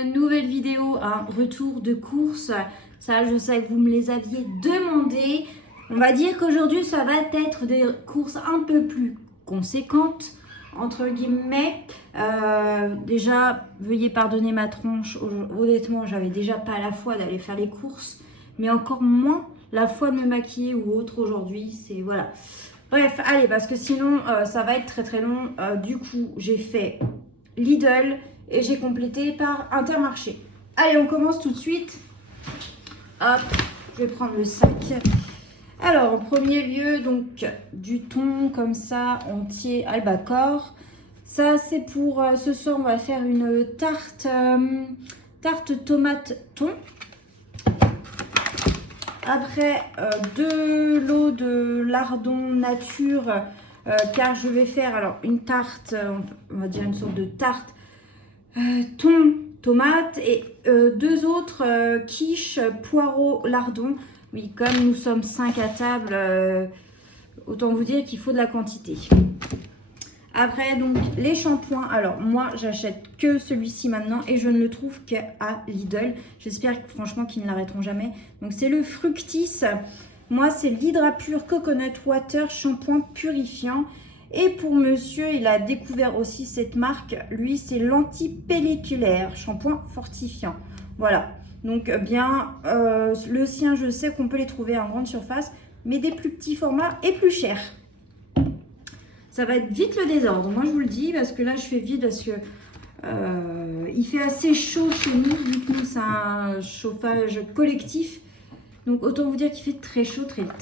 une nouvelle vidéo, un retour de course. Ça, je sais que vous me les aviez demandé. On va dire qu'aujourd'hui, ça va être des courses un peu plus conséquentes, entre guillemets. Déjà, veuillez pardonner ma tronche. Honnêtement, j'avais déjà pas la foi d'aller faire les courses, mais encore moins la foi de me maquiller ou autre aujourd'hui. C'est voilà. Bref, allez, parce que sinon, ça va être très très long. Du coup, j'ai fait Lidl et j'ai complété par Intermarché. Allez, on commence tout de suite. Hop, je vais prendre le sac. Alors, en premier lieu, donc, du thon comme ça, entier albacore. Ça, c'est pour ce soir, on va faire une tarte, tarte tomate thon. Après, 2 lots de lardons nature, car je vais faire alors une tarte, on va dire une sorte de tarte thon, tomate et 2 autres quiches, poireaux, lardons. Oui, comme nous sommes 5 à table, autant vous dire qu'il faut de la quantité. Après, donc, les shampoings. Alors, moi, j'achète que celui-ci maintenant et je ne le trouve qu'à Lidl. J'espère franchement qu'ils ne l'arrêteront jamais. Donc, c'est le Fructis. Moi, c'est l'Hydrapure Coconut Water Shampoing Purifiant. Et pour monsieur, il a découvert aussi cette marque. Lui, c'est l'Antipelliculaire Shampoing Fortifiant. Voilà. Donc, bien, le sien, je sais qu'on peut les trouver en grande surface, mais des plus petits formats et plus chers. Ça va être vite le désordre, moi je vous le dis, parce que là je fais vite parce que il fait assez chaud chez nous, du coup c'est un chauffage collectif. Donc autant vous dire qu'il fait très chaud très vite.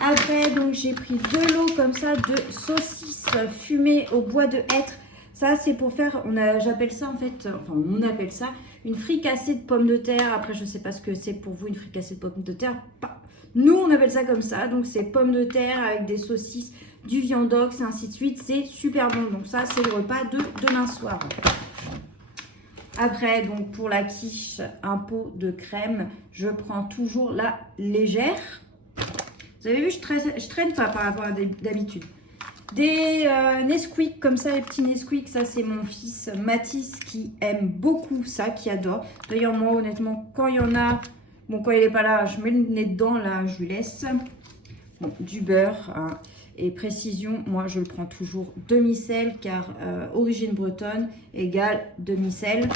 Après, donc j'ai pris 2 lots comme ça de saucisses fumées au bois de hêtre. Ça c'est pour faire, j'appelle ça en fait, enfin on appelle ça une fricassée de pommes de terre. Après je sais pas ce que c'est pour vous une fricassée de pommes de terre. Nous on appelle ça comme ça, donc c'est pommes de terre avec des saucisses, du viandox et ainsi de suite, c'est super bon. Donc ça c'est le repas de demain soir. Après, donc pour la quiche, un pot de crème, je prends toujours la légère. Vous avez vu, je traîne pas par rapport à d'habitude. Des Nesquik, comme ça, les petits Nesquik, ça c'est mon fils Mathis qui aime beaucoup ça, qui adore. D'ailleurs moi honnêtement, quand il y en a, bon quand il n'est pas là, je mets le nez dedans, là je lui laisse. Bon, du beurre, hein. Et précision, moi je le prends toujours demi-sel car origine bretonne égale demi-sel.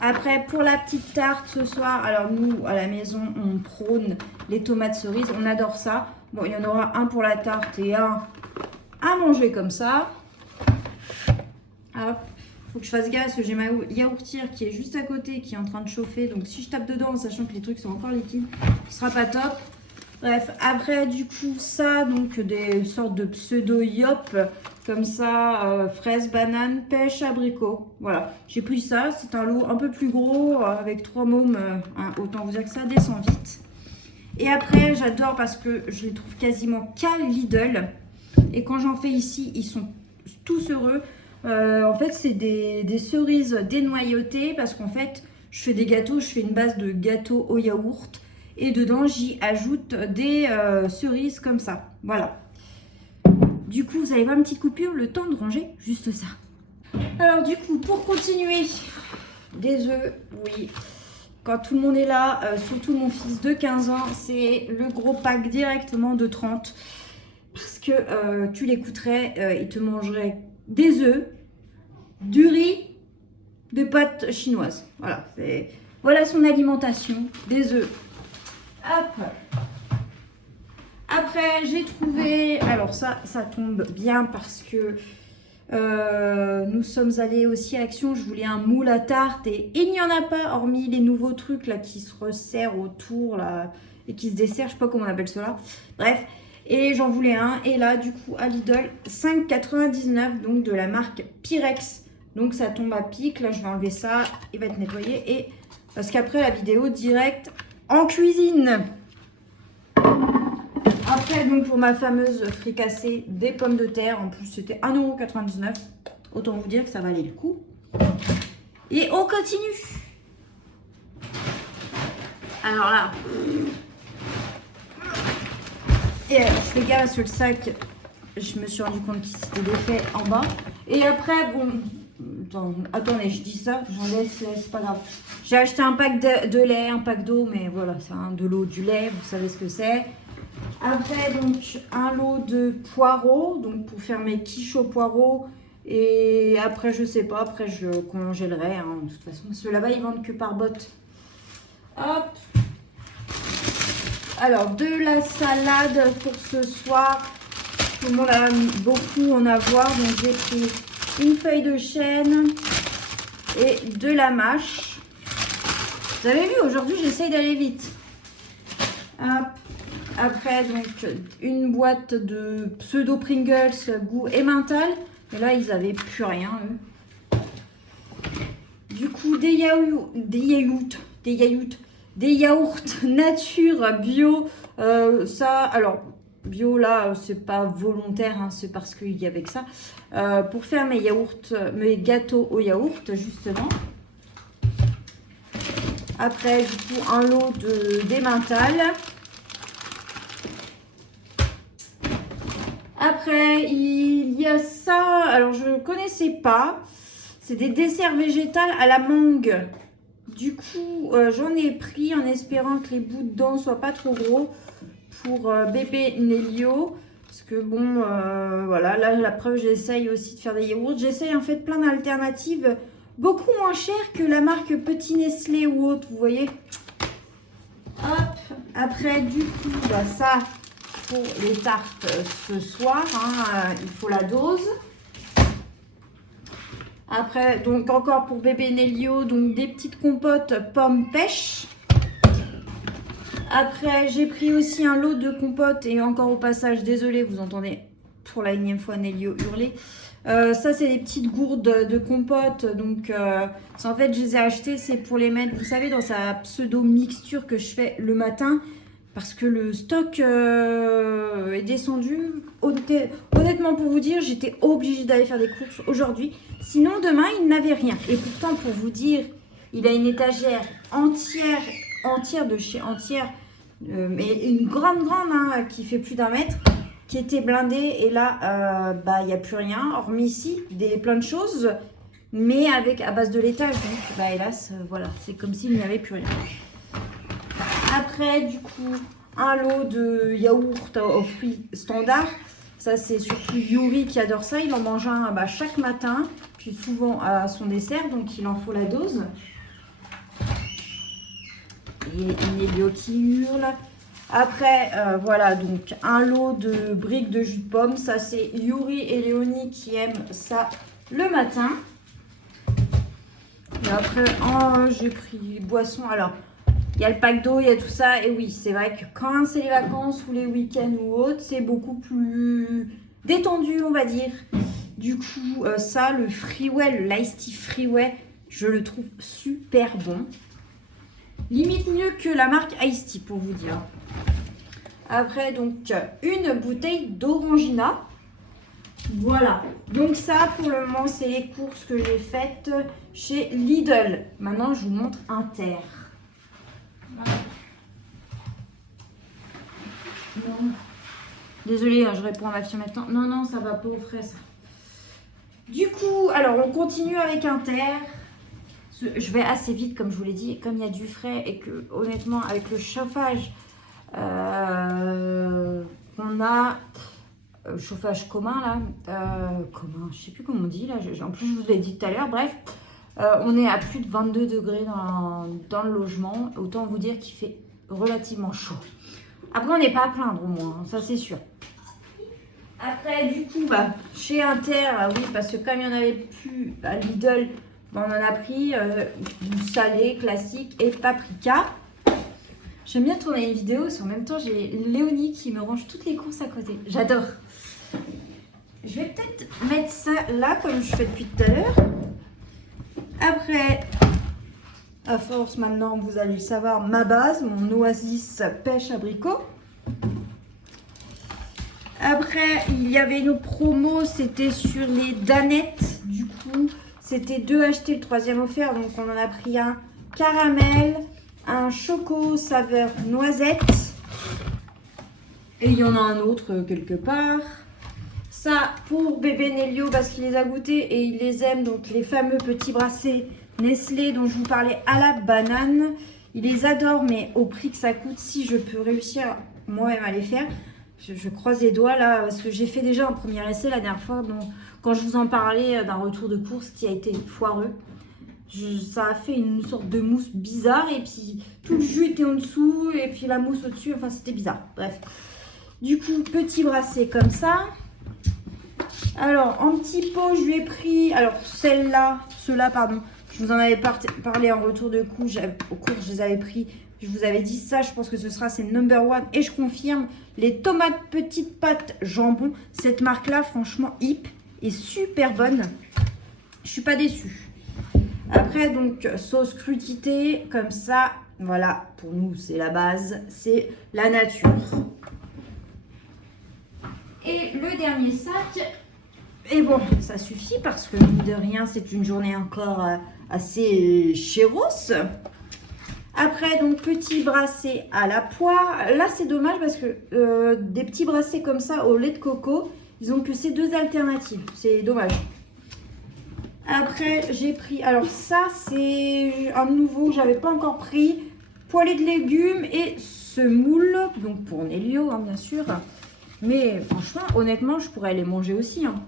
Après pour la petite tarte ce soir, alors nous à la maison on prône les tomates cerises, on adore ça. Bon, il y en aura un pour la tarte et un à manger comme ça. Hop, faut que je fasse gaffe parce que j'ai ma yaourtière qui est juste à côté, qui est en train de chauffer. Donc si je tape dedans en sachant que les trucs sont encore liquides, ce sera pas top. Bref, après du coup ça, donc des sortes de pseudo-yop comme ça, fraises, bananes, pêche, abricot. Voilà, j'ai pris ça, c'est un lot un peu plus gros avec 3 mômes, hein, autant vous dire que ça descend vite. Et après j'adore parce que je les trouve quasiment qu'à Lidl. Et quand j'en fais ici, ils sont tous heureux. En fait c'est des cerises dénoyautées parce qu'en fait je fais des gâteaux, je fais une base de gâteau au yaourt. Et dedans, j'y ajoute des cerises comme ça. Voilà. Du coup, vous allez voir une petite coupure, le temps de ranger juste ça. Alors du coup, pour continuer, des œufs, oui. Quand tout le monde est là, surtout mon fils de 15 ans, c'est le gros pack directement de 30. Parce que tu l'écouterais, il te mangerait des œufs, du riz, des pâtes chinoises. Voilà son alimentation, des œufs. Hop. Après, j'ai trouvé... Alors ça tombe bien parce que nous sommes allés aussi à Action. Je voulais un moule à tarte et il n'y en a pas, hormis les nouveaux trucs là qui se resserrent autour là, et qui se desserrent. Je sais pas comment on appelle cela. Bref, et j'en voulais un. Et là, du coup, à Lidl, 5,99 donc de la marque Pyrex. Donc ça tombe à pic. Là, je vais enlever ça. Il va être nettoyé. Et parce qu'après la vidéo directe en cuisine. Après, donc pour ma fameuse fricassée des pommes de terre, en plus c'était 1,99 €. Autant vous dire que ça valait le coup. Et on continue. Alors là, et alors, je fais gaffe sur le sac, je me suis rendu compte qu'il s'était défait en bas. Et après, bon, Attendez, je dis ça, j'en laisse, c'est pas grave. J'ai acheté un pack de lait, un pack d'eau, mais voilà, c'est de l'eau, du lait, vous savez ce que c'est. Après, donc, un lot de poireaux, donc pour faire mes quiches aux poireaux. Et après, je sais pas, après je congélerai, hein, de toute façon. Ceux là-bas, ils vendent que par botte. Hop. Alors, de la salade pour ce soir. Tout le monde a beaucoup en avoir, donc j'ai pris une feuille de chêne et de la mâche. Vous avez vu, aujourd'hui, j'essaye d'aller vite. Hop. Après, donc, une boîte de pseudo Pringles goût emmental. Et là, ils n'avaient plus rien, eux. Du coup, des yaourts nature bio. Ça, alors, bio, là, c'est pas volontaire, hein, c'est parce qu'il y avait que ça. Pour faire mes yaourts, mes gâteaux au yaourt, justement. Après, du coup, un lot d'emmental. Après, il y a ça, alors je ne connaissais pas, c'est des desserts végétales à la mangue. Du coup, j'en ai pris en espérant que les bouts dedans ne soient pas trop gros pour bébé Nélio. Parce que bon, voilà, là la preuve, j'essaye aussi de faire des yaourts. J'essaye en fait plein d'alternatives beaucoup moins chères que la marque Petit Nestlé ou autre, vous voyez. Hop, après du coup, bah, ça... Pour les tartes ce soir, hein, il faut la dose. Après, donc encore pour bébé Nélio, donc des petites compotes pommes pêche. Après, j'ai pris aussi un lot de compotes et encore au passage, désolé, vous entendez pour la énième fois Nélio hurler. Ça, c'est des petites gourdes de compote. Donc, en fait, je les ai achetées, c'est pour les mettre, vous savez, dans sa pseudo mixture que je fais le matin. Parce que le stock est descendu. Honnêtement, pour vous dire, j'étais obligée d'aller faire des courses aujourd'hui. Sinon, demain, il n'avait rien. Et pourtant, pour vous dire, il a une étagère entière de chez Entière. Mais une grande, hein, qui fait plus d'1 mètre, qui était blindée. Et là, bah, il n'y a plus rien. Hormis ici, plein de choses. Mais à base de laitage. Donc, bah, hélas, voilà. C'est comme s'il n'y avait plus rien. Après, du coup, un lot de yaourt aux fruits standard. Ça, c'est surtout Yuri qui adore ça. Il en mange un chaque matin, puis souvent à son dessert, donc il en faut la dose. Et Nélio qui hurle. Après, voilà, donc un lot de briques de jus de pomme. Ça, c'est Yuri et Léonie qui aiment ça le matin. Et après, j'ai pris boisson. Alors, il y a le pack d'eau, il y a tout ça. Et oui, c'est vrai que quand c'est les vacances ou les week-ends ou autres, c'est beaucoup plus détendu, on va dire. Du coup, ça, le Freeway, le Ice Tea Freeway, je le trouve super bon. Limite mieux que la marque Ice Tea, pour vous dire. Après, donc, une bouteille d'Orangina. Voilà. Donc ça, pour le moment, c'est les courses que j'ai faites chez Lidl. Maintenant, je vous montre Inter. Non. Désolée, je réponds à ma fille maintenant. Non, ça va pas au frais, ça. Du coup, alors, on continue avec Inter. Je vais assez vite, comme je vous l'ai dit. Comme il y a du frais et que, honnêtement, avec le chauffage, on a... chauffage commun, là. Commun, je sais plus comment on dit, là. En plus, je vous l'ai dit tout à l'heure. Bref, on est à plus de 22 degrés dans le logement. Autant vous dire qu'il fait relativement chaud. Après, on n'est pas à plaindre au moins, hein, ça c'est sûr. Après, du coup, chez Inter, oui, parce que comme il n'y en avait plus à Lidl, on en a pris du salé, classique et paprika. J'aime bien tourner une vidéo, parce qu'en même temps, j'ai Léonie qui me range toutes les courses à côté. J'adore. Je vais peut-être mettre ça là, comme je fais depuis tout à l'heure. Après... À force, maintenant, vous allez le savoir, ma base, mon oasis pêche abricot. Après, il y avait nos promos, c'était sur les danettes. Du coup, c'était 2 achetés, le 3e offert. Donc, on en a pris un caramel, un choco saveur noisette. Et il y en a un autre quelque part. ça pour bébé Nélio parce qu'il les a goûtés et il les aime. Donc les fameux petits bracelets Nestlé dont je vous parlais à la banane. Il les adore, mais au prix que ça coûte, si je peux réussir moi-même à les faire, je croise les doigts là, parce que j'ai fait déjà un premier essai la dernière fois, donc, quand je vous en parlais d'un retour de course qui a été foireux. Ça a fait une sorte de mousse bizarre, et puis tout le jus était en dessous, et puis la mousse au-dessus, enfin c'était bizarre, bref. Du coup, petit bracelet comme ça. Alors, en petit pot, je lui ai pris, alors ceux-là, pardon, je vous en avais parlé en retour de cours, je les avais pris, je vous avais dit ça, je pense que c'est number one, et je confirme, les tomates petites pâtes jambon, cette marque-là, franchement, hip, est super bonne, je suis pas déçue. Après, donc, sauce crudité, comme ça, voilà, pour nous, c'est la base, c'est la nature. Et le dernier sac, et bon, ça suffit parce que, mine de rien, c'est une journée encore assez chéros. Après, donc, petit bracelet à la poire. Là, c'est dommage parce que des petits bracelets comme ça au lait de coco, ils ont que ces deux alternatives. C'est dommage. Après, j'ai pris... Alors, ça, c'est un nouveau que je n'avais pas encore pris. Poêlée de légumes et semoule. Donc, pour Nélio, hein, bien sûr. Mais franchement, honnêtement, je pourrais les manger aussi. Hein.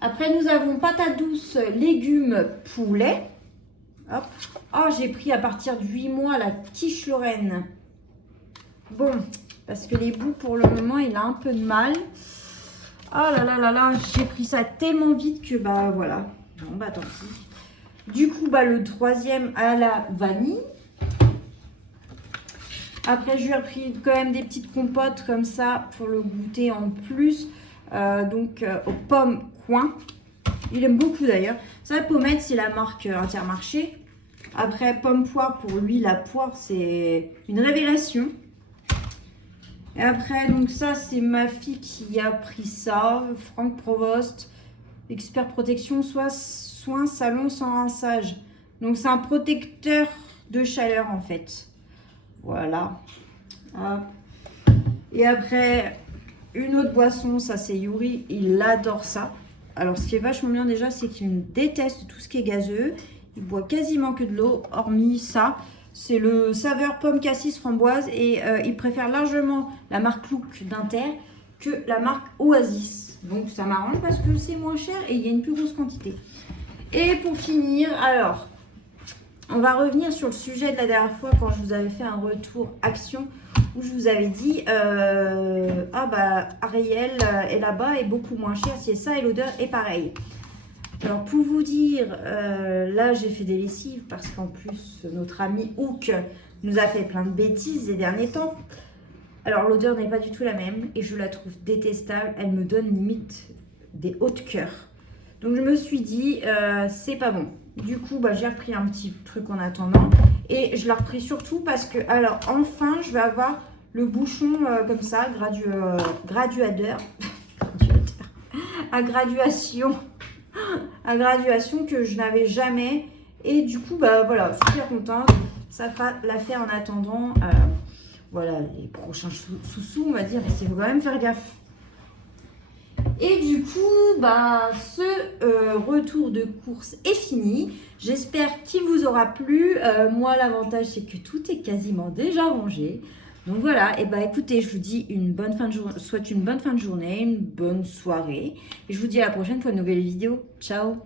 Après, nous avons patates douces, légumes, poulet. Hop. Oh, j'ai pris à partir de 8 mois la quiche Lorraine. Bon, parce que les bouts, pour le moment, il a un peu de mal. Oh là là là là, j'ai pris ça tellement vite que bah voilà. Bon, bah tant pis. Du coup, bah le troisième à la vanille. Après, je lui ai pris quand même des petites compotes comme ça pour le goûter en plus. Aux pommes coin. Il aime beaucoup d'ailleurs. Ça, pommette, c'est la marque Intermarché. Après, pomme poire, pour lui, la poire, c'est une révélation. Et après, donc ça, c'est ma fille qui a pris ça. Franck Provost, expert protection, soins salon sans rinçage. Donc, c'est un protecteur de chaleur, en fait. Voilà. Hop. Et après, une autre boisson, ça c'est Yuri, il adore ça. Alors ce qui est vachement bien déjà, c'est qu'il déteste tout ce qui est gazeux. Il boit quasiment que de l'eau, hormis ça. C'est le saveur pomme cassis framboise et il préfère largement la marque Look d'Inter que la marque Oasis. Donc ça m'arrange parce que c'est moins cher et il y a une plus grosse quantité. Et pour finir, alors... On va revenir sur le sujet de la dernière fois quand je vous avais fait un retour action où je vous avais dit Ariel est là-bas et beaucoup moins cher, c'est ça et l'odeur est pareille. Alors pour vous dire, là j'ai fait des lessives parce qu'en plus notre ami Hook nous a fait plein de bêtises ces derniers temps. Alors l'odeur n'est pas du tout la même et je la trouve détestable, elle me donne limite des hauts de cœur. Donc je me suis dit, c'est pas bon. Du coup, bah, j'ai repris un petit truc en attendant. Et je l'ai repris surtout parce que, alors, enfin, je vais avoir le bouchon comme ça, graduateur. À graduation. À graduation que je n'avais jamais. Et du coup, bah voilà, super contente. Ça fera l'affaire en attendant. Voilà, les prochains sous-sous, on va dire. Il faut quand même faire gaffe. Et du coup, bah, ce retour de course est fini. J'espère qu'il vous aura plu. Moi, l'avantage, c'est que tout est quasiment déjà rangé. Donc voilà, et bah écoutez, je vous dis une bonne fin de journée, soit une bonne fin de journée, une bonne soirée. Et je vous dis à la prochaine pour une nouvelle vidéo. Ciao!